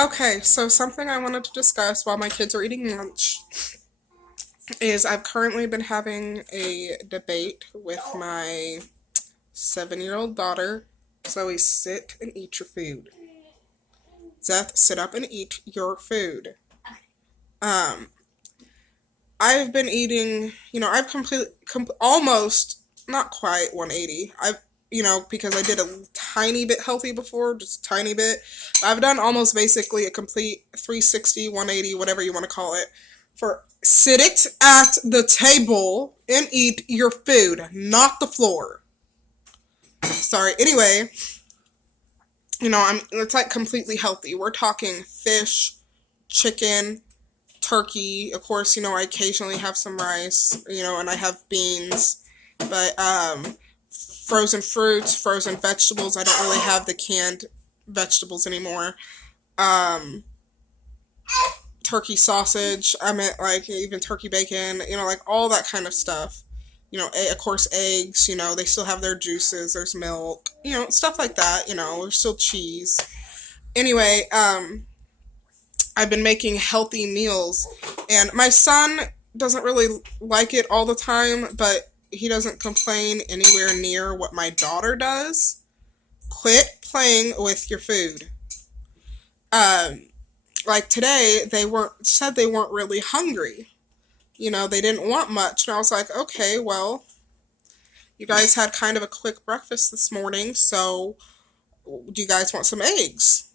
Okay, so something I wanted to discuss while my kids are eating lunch is I've currently been having a debate with my 7-year-old daughter. Zoe, sit and eat your food. Zeth, sit up and eat your food. Um, I've been eating, I've almost, not quite 180. Because I did a tiny bit healthy before, just a tiny bit. I've done almost basically a complete 360, 180, whatever you want to call it, for sit it at the table and eat your food, not the floor. Sorry. Anyway, it's like completely healthy. We're talking fish, chicken, turkey. Of course, I occasionally have some rice, and I have beans, but frozen fruits, frozen vegetables. I don't really have the canned vegetables anymore. Um, Turkey sausage. I meant like even turkey bacon. Like all that kind of stuff. Of course, eggs. They still have their juices. There's milk. Stuff like that. There's still cheese. Anyway, I've been making healthy meals, and my son doesn't really like it all the time, but he doesn't complain anywhere near what my daughter does. Quit playing with your food. Um, like today, they weren't really hungry. They didn't want much, and I was like, okay, well, you guys had kind of a quick breakfast this morning, so do you guys want some eggs?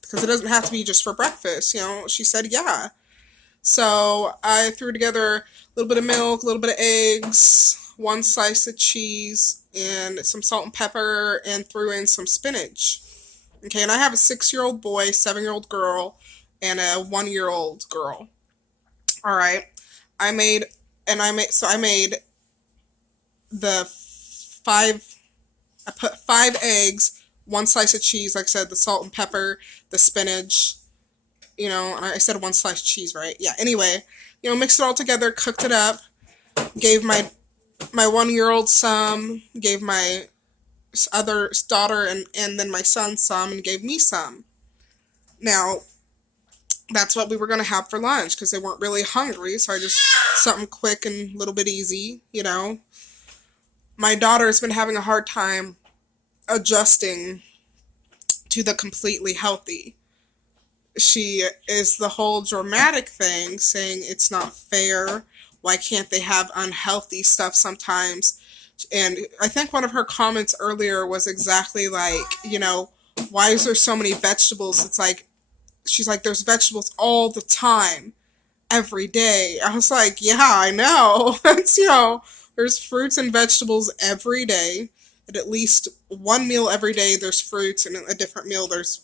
Because it doesn't have to be just for breakfast. She said, yeah. So I threw together a little bit of milk, a little bit of eggs, one slice of cheese, and some salt and pepper, and threw in some spinach. Okay, and I have a 6-year-old boy, 7-year-old girl, and a 1-year-old girl. All right. I made the five, I put 5 eggs, one slice of cheese, like I said, the salt and pepper, the spinach, and I said one slice cheese, right? Yeah, anyway, mixed it all together, cooked it up, gave my 1-year-old some, gave my other daughter and then my son some, and gave me some. Now, that's what we were going to have for lunch, because they weren't really hungry, so I just, something quick and a little bit easy, My daughter's been having a hard time adjusting to the completely healthy. She is the whole dramatic thing, saying it's not fair. Why can't they have unhealthy stuff sometimes? And I think one of her comments earlier was exactly like, why is there so many vegetables? It's like, she's like, there's vegetables all the time, every day. I was like, yeah, I know. It's, there's fruits and vegetables every day. At least one meal every day, there's fruits, and a different meal, there's,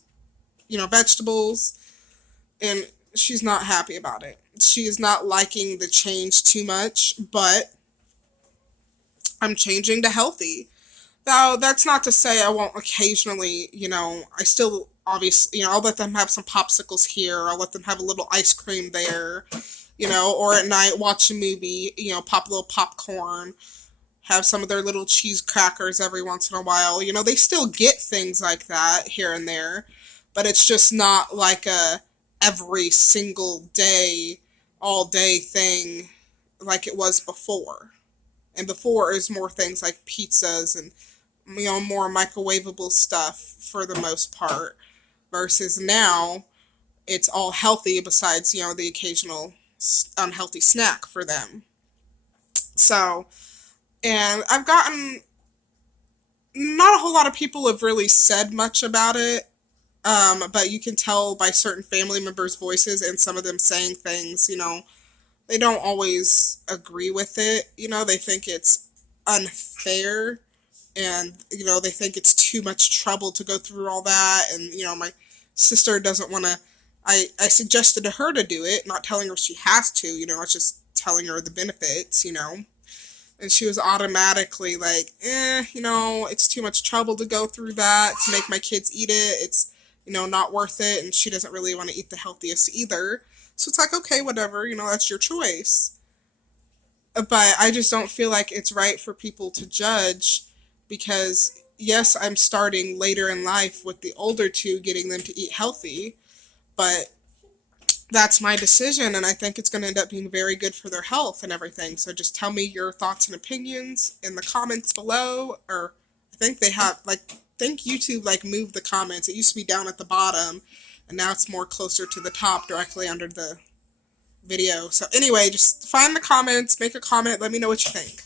vegetables. And she's not happy about it. She is not liking the change too much, but I'm changing to healthy. Now, that's not to say I won't occasionally, I still, obviously, I'll let them have some popsicles here, I'll let them have a little ice cream there, or at night watch a movie, pop a little popcorn, have some of their little cheese crackers every once in a while. They still get things like that here and there, but it's just not like a every single day, all day thing like it was before. And before, it was more things like pizzas and, more microwavable stuff for the most part. Versus now, it's all healthy besides, the occasional unhealthy snack for them. So, and I've gotten, not a whole lot of people have really said much about it, but you can tell by certain family members' voices and some of them saying things, they don't always agree with it. They think it's unfair, and, they think it's too much trouble to go through all that. And, my sister doesn't want to, I suggested to her to do it, not telling her she has to, it's just telling her the benefits, And she was automatically like, it's too much trouble to go through that, to make my kids eat it. It's, not worth it. And she doesn't really want to eat the healthiest either. So it's like, okay, whatever, that's your choice. But I just don't feel like it's right for people to judge, because, yes, I'm starting later in life with the older two, getting them to eat healthy, but that's my decision, and I think it's going to end up being very good for their health and everything. So just tell me your thoughts and opinions in the comments below, or I think they have, like, I think YouTube, like, moved the comments. It used to be down at the bottom, and now it's more closer to the top, directly under the video. So anyway, just find the comments, make a comment, let me know what you think.